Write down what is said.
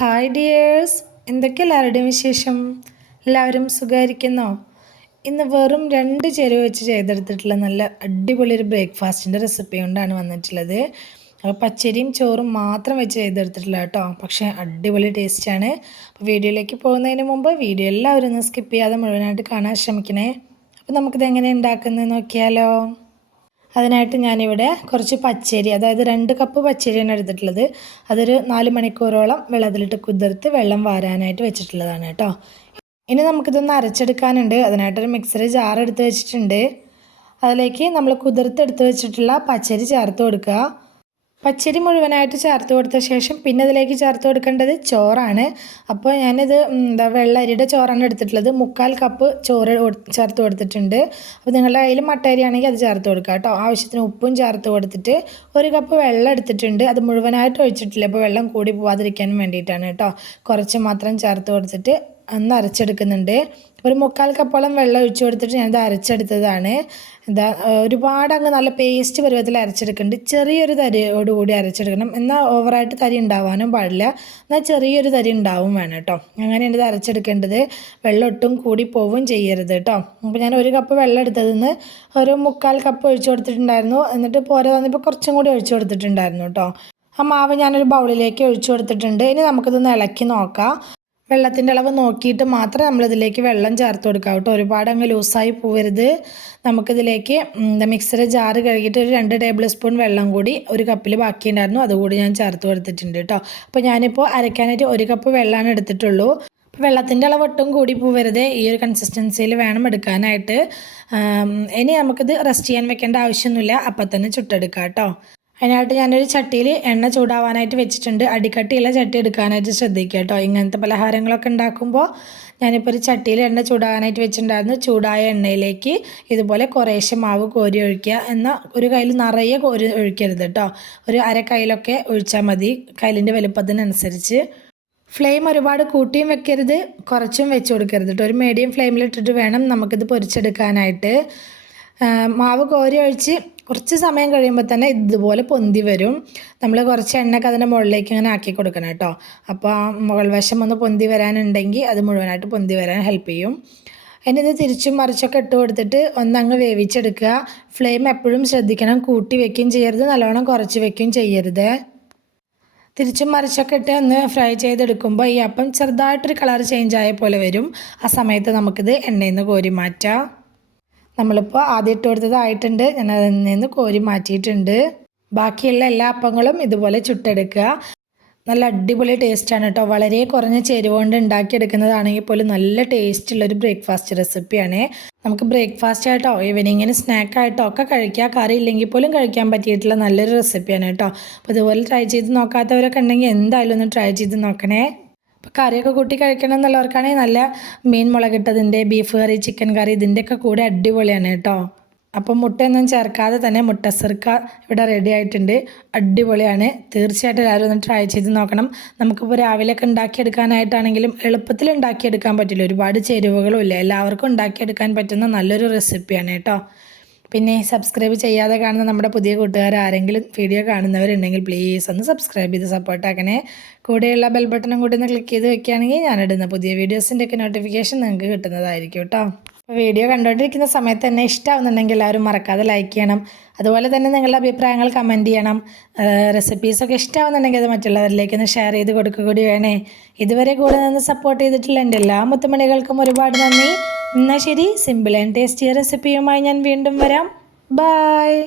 Hi dears എന്തൊക്കെ എല്ലാവരുടെയും വിശേഷം? എല്ലാവരും സുഖമായിരിക്കുന്നോ? ഇന്ന് വെറും രണ്ട് ചേരുവ വെച്ച് ചെയ്തെടുത്തിട്ടുള്ള നല്ല അടിപൊളി ഒരു ബ്രേക്ക്ഫാസ്റ്റിന്റെ റെസിപ്പി കൊണ്ടാണ് വന്നിട്ടുള്ളത്. അപ്പോൾ പച്ചരിയും ചോറും മാത്രം വെച്ച് ചെയ്തെടുത്തിട്ടില്ല കേട്ടോ. പക്ഷേ അടിപൊളി ടേസ്റ്റാണ് അപ്പോൾ വീഡിയോയിലേക്ക് പോകുന്നതിന് മുമ്പ് വീഡിയോ എല്ലാവരും ഒന്ന് സ്കിപ്പ് ചെയ്യാതെ മുഴുവനായിട്ട് കാണാൻ ശ്രമിക്കണേ. അപ്പോൾ നമുക്കിത് എങ്ങനെ ഉണ്ടാക്കുന്നത് നോക്കിയാലോ. അതിനായിട്ട് ഞാനിവിടെ കുറച്ച് പച്ചരി അതായത് രണ്ട് കപ്പ് പച്ചരിയാണ് എടുത്തിട്ടുള്ളത്. അതൊരു നാല് മണിക്കൂറോളം വെള്ളത്തിലിട്ട് കുതിർത്ത് വെള്ളം വാരാനായിട്ട് വെച്ചിട്ടുള്ളതാണ് കേട്ടോ. ഇനി നമുക്കിതൊന്ന് അരച്ചെടുക്കാനുണ്ട്. അതിനായിട്ടൊരു മിക്സർ ജാർ എടുത്ത് വെച്ചിട്ടുണ്ട്. അതിലേക്ക് നമ്മൾ കുതിർത്തെടുത്ത് വെച്ചിട്ടുള്ള പച്ചരി ചേർത്ത് കൊടുക്കുക. പച്ചരി മുഴുവനായിട്ട് ചേർത്ത് കൊടുത്ത ശേഷം പിന്നെ അതിലേക്ക് ചേർത്ത് കൊടുക്കേണ്ടത് ചോറാണ്. അപ്പോൾ ഞാനിത് എന്താ വെള്ളരിയുടെ ചോറാണ് എടുത്തിട്ടുള്ളത്. മുക്കാൽ കപ്പ് ചോറ് ചേർത്ത് കൊടുത്തിട്ടുണ്ട്. അപ്പോൾ നിങ്ങളുടെ കയ്യിൽ മട്ടരി ആണെങ്കിൽ അത് ചേർത്ത് കൊടുക്കുക കേട്ടോ. ആവശ്യത്തിന് ഉപ്പും ചേർത്ത് കൊടുത്തിട്ട് ഒരു കപ്പ് വെള്ളം എടുത്തിട്ടുണ്ട്. അത് മുഴുവനായിട്ട് ഒഴിച്ചിട്ടില്ല. അപ്പോൾ വെള്ളം കൂടി പോവാതിരിക്കാൻ വേണ്ടിയിട്ടാണ് കേട്ടോ. കുറച്ച് മാത്രം ചേർത്ത് കൊടുത്തിട്ട് ഒന്ന് അരച്ചെടുക്കുന്നുണ്ട്. ഒരു മുക്കാൽ കപ്പോളം വെള്ളം ഒഴിച്ചു കൊടുത്തിട്ട് ഞാനിത് അരച്ചെടുത്തതാണ്. എന്താ ഒരുപാട് അങ്ങ് നല്ല പേസ്റ്റ് പരുവത്തിൽ അരച്ചെടുക്കുന്നുണ്ട്. ചെറിയൊരു തരിയോട് കൂടി അരച്ചെടുക്കണം. എന്നാൽ ഓവറായിട്ട് തരി ഉണ്ടാവാനും പാടില്ല. എന്നാൽ ചെറിയൊരു തരി ഉണ്ടാവും വേണം കേട്ടോ. അങ്ങനെയാണ് ഇത് അരച്ചെടുക്കേണ്ടത്. വെള്ളം ഒട്ടും കൂടി പോവും ചെയ്യരുത് കേട്ടോ. അപ്പോൾ ഞാൻ ഒരു കപ്പ് വെള്ളം എടുത്തതിൽ നിന്ന് ഒരു മുക്കാൽ കപ്പ് ഒഴിച്ചു കൊടുത്തിട്ടുണ്ടായിരുന്നു. എന്നിട്ട് പോരെ വന്നപ്പോൾ കുറച്ചും കൂടി ഒഴിച്ചു കൊടുത്തിട്ടുണ്ടായിരുന്നു കേട്ടോ. ആ മാവ് ഞാനൊരു ബൗളിലേക്ക് ഒഴിച്ചു കൊടുത്തിട്ടുണ്ട്. ഇനി നമുക്കിതൊന്ന് ഇളക്കി നോക്കാം. വെള്ളത്തിന്റെ അളവ് നോക്കിയിട്ട് മാത്രം നമ്മളിതിലേക്ക് വെള്ളം ചേർത്ത് കൊടുക്കുക കേട്ടോ. ഒരുപാട് അങ്ങ് ലൂസായി പോവരുത്. നമുക്കിതിലേക്ക് മിക്സർ ജാറ് കഴുകിയിട്ട് ഒരു രണ്ട് ടേബിൾ സ്പൂൺ വെള്ളം കൂടി ഒരു കപ്പിൽ ബാക്കിയുണ്ടായിരുന്നു. അതുകൂടി ഞാൻ ചേർത്ത് കൊടുത്തിട്ടുണ്ട് കേട്ടോ. അപ്പോൾ ഞാനിപ്പോൾ അരയ്ക്കാനായിട്ട് ഒരു കപ്പ് വെള്ളമാണ് എടുത്തിട്ടുള്ളൂ. വെള്ളത്തിന്റെ അളവ് ഒട്ടും കൂടി പോവരുത്. ഈ ഒരു കൺസിസ്റ്റൻസിയിൽ വേണം എടുക്കാനായിട്ട്. ഇനി നമുക്കിത് റെസ്റ്റ് ചെയ്യാൻ വെക്കേണ്ട ആവശ്യമൊന്നുമില്ല. അപ്പം തന്നെ ചുട്ടെടുക്കാം കേട്ടോ. അതിനായിട്ട് ഞാനൊരു ചട്ടിയിൽ എണ്ണ ചൂടാവാനായിട്ട് വെച്ചിട്ടുണ്ട്. അടിക്കട്ടിയുള്ള ചട്ടി എടുക്കാനായിട്ട് ശ്രദ്ധിക്കുക കേട്ടോ. ഇങ്ങനത്തെ പലഹാരങ്ങളൊക്കെ ഉണ്ടാക്കുമ്പോൾ ഞാനിപ്പോൾ ഒരു ചട്ടിയിൽ എണ്ണ ചൂടാകാനായിട്ട് വെച്ചിട്ടുണ്ടായിരുന്നു. ചൂടായ എണ്ണയിലേക്ക് ഇതുപോലെ കുറേശ്ശെ മാവ് കോരി ഒഴിക്കുക. എന്നാൽ ഒരു കയ്യിൽ നിറയെ കോരി ഒഴിക്കരുത് കേട്ടോ. ഒരു അര കയ്യിലൊക്കെ ഒഴിച്ചാൽ മതി. കയ്യിലിന്റെ വലുപ്പത്തിനനുസരിച്ച്. ഫ്ലെയിം ഒരുപാട് കൂട്ടിയും വെക്കരുത്. കുറച്ചും വെച്ച് കൊടുക്കരുത് കേട്ടോ. ഒരു മീഡിയം ഫ്ലെയിമിലിട്ടിട്ട് വേണം നമുക്കിത് പൊരിച്ചെടുക്കാനായിട്ട്. മാവ് കോരി ഒഴിച്ച് കുറച്ച് സമയം കഴിയുമ്പോൾ തന്നെ ഇതുപോലെ പൊന്തി വരും. നമ്മൾ കുറച്ച് എണ്ണയൊക്കെ അതിന്റെ മുകളിലേക്ക് ഇങ്ങനെ ആക്കി കൊടുക്കണം കേട്ടോ. അപ്പോൾ മുകൾ വശം ഒന്ന് പൊന്തി വരാനുണ്ടെങ്കിൽ അത് മുഴുവനായിട്ട് പൊന്തി വരാൻ ഹെൽപ്പ് ചെയ്യും. ഇത് തിരിച്ചും മറിച്ചൊക്കെ ഇട്ട് കൊടുത്തിട്ട് ഒന്നങ്ങ് വേവിച്ചെടുക്കുക. ഫ്ലെയിം എപ്പോഴും ശ്രദ്ധിക്കണം. കൂട്ടി വെക്കുകയും ചെയ്യരുത്. നല്ലോണം കുറച്ച് വെക്കുകയും ചെയ്യരുത്. തിരിച്ചും മറിച്ചൊക്കെ ഇട്ട് ഒന്ന് ഫ്രൈ ചെയ്തെടുക്കുമ്പോൾ ഈ അപ്പം ചെറുതായിട്ടൊരു കളർ ചേഞ്ച് ആയ പോലെ വരും. ആ സമയത്ത് നമുക്കിത് എണ്ണയിൽ നിന്ന് കോരി മാറ്റാം. നമ്മളിപ്പോൾ ആദ്യം ഇട്ട് കൊടുത്തതായിട്ടുണ്ട്. ഞാൻ അതിൽ നിന്ന് കോരി മാറ്റിയിട്ടുണ്ട്. ബാക്കിയുള്ള എല്ലാ അപ്പങ്ങളും ഇതുപോലെ ചുട്ടെടുക്കുക. നല്ല അടിപൊളി ടേസ്റ്റാണ് കേട്ടോ വളരെ കുറഞ്ഞ ചേരുവ കൊണ്ട് ഉണ്ടാക്കിയെടുക്കുന്നതാണെങ്കിൽ പോലും നല്ല ടേസ്റ്റുള്ളൊരു ബ്രേക്ക്ഫാസ്റ്റ് റെസിപ്പിയാണ് നമുക്ക് ബ്രേക്ക്ഫാസ്റ്റ് ആയിട്ടോ ഈവനിങ്ങിന് സ്നാക്കായിട്ടോ ഒക്കെ കഴിക്കാം കറി ഇല്ലെങ്കിൽ പോലും കഴിക്കാൻ പറ്റിയിട്ടുള്ള നല്ലൊരു റെസിപ്പിയാണ് കേട്ടോ അപ്പോൾ ഇതുപോലെ ട്രൈ ചെയ്ത് നോക്കാത്തവരൊക്കെ ഉണ്ടെങ്കിൽ എന്തായാലും ഒന്ന് ട്രൈ ചെയ്ത് നോക്കണേ. കറിയൊക്കെ കൂട്ടി കഴിക്കണം എന്നുള്ളവർക്കാണെങ്കിൽ നല്ല മീൻ മുളകിട്ടതിന്റെ ബീഫ് കറി ചിക്കൻ കറി ഇതിന്റെയൊക്കെ കൂടെ അടിപൊളിയാണ് കേട്ടോ. അപ്പം മുട്ടയൊന്നും ചേർക്കാതെ തന്നെ മുട്ട സിർക്ക ഇവിടെ റെഡി ആയിട്ടുണ്ട്. അടിപൊളിയാണ്. തീർച്ചയായിട്ടും എല്ലാവരും ഒന്ന് ട്രൈ ചെയ്ത് നോക്കണം. നമുക്കിപ്പോൾ രാവിലെയൊക്കെ ഉണ്ടാക്കിയെടുക്കാനായിട്ടാണെങ്കിലും എളുപ്പത്തിൽ ഉണ്ടാക്കിയെടുക്കാൻ പറ്റില്ല. ഒരുപാട് ചേരുവകളും ഇല്ല. എല്ലാവർക്കും ഉണ്ടാക്കിയെടുക്കാൻ പറ്റുന്ന നല്ലൊരു റെസിപ്പിയാണ് കേട്ടോ. പിന്നെ സബ്സ്ക്രൈബ് ചെയ്യാതെ കാണുന്ന നമ്മുടെ പുതിയ കൂട്ടുകാർ ആരെങ്കിലും വീഡിയോ കാണുന്നവരുണ്ടെങ്കിൽ പ്ലീസ് ഒന്ന് സബ്സ്ക്രൈബ് ചെയ്ത് സപ്പോർട്ടാക്കണേ കൂടെയുള്ള ബെൽ ബട്ടണും കൂടി ഒന്ന് ക്ലിക്ക് ചെയ്ത് വെക്കുകയാണെങ്കിൽ ഞാനിടുന്ന പുതിയ വീഡിയോസിന്റെയൊക്കെ നോട്ടിഫിക്കേഷൻ നിങ്ങൾക്ക് കിട്ടുന്നതായിരിക്കും കേട്ടോ. വീഡിയോ കണ്ടുകൊണ്ടിരിക്കുന്ന സമയത്ത് തന്നെ ഇഷ്ടമാവുന്നുണ്ടെങ്കിൽ എല്ലാവരും മറക്കാതെ ലൈക്ക് ചെയ്യണം. അതുപോലെ തന്നെ നിങ്ങളുടെ അഭിപ്രായങ്ങൾ കമന്റ് ചെയ്യണം. റെസിപ്പീസൊക്കെ ഇഷ്ടമാവുന്നുണ്ടെങ്കിൽ അത് മറ്റുള്ളവരിലേക്ക് ഒന്ന് ഷെയർ ചെയ്ത് കൊടുക്കുക കൂടി വേണേ. ഇതുവരെ കൂടെ നിന്ന് സപ്പോർട്ട് ചെയ്തിട്ടുള്ള എന്റെ എല്ലാ മുത്തുമണികൾക്കും ഒരുപാട് നന്ദി. എന്നാൽ ശരി സിമ്പിൾ ആൻഡ് ടേസ്റ്റി റെസിപ്പിയുമായി ഞാൻ വീണ്ടും വരാം. ബായ്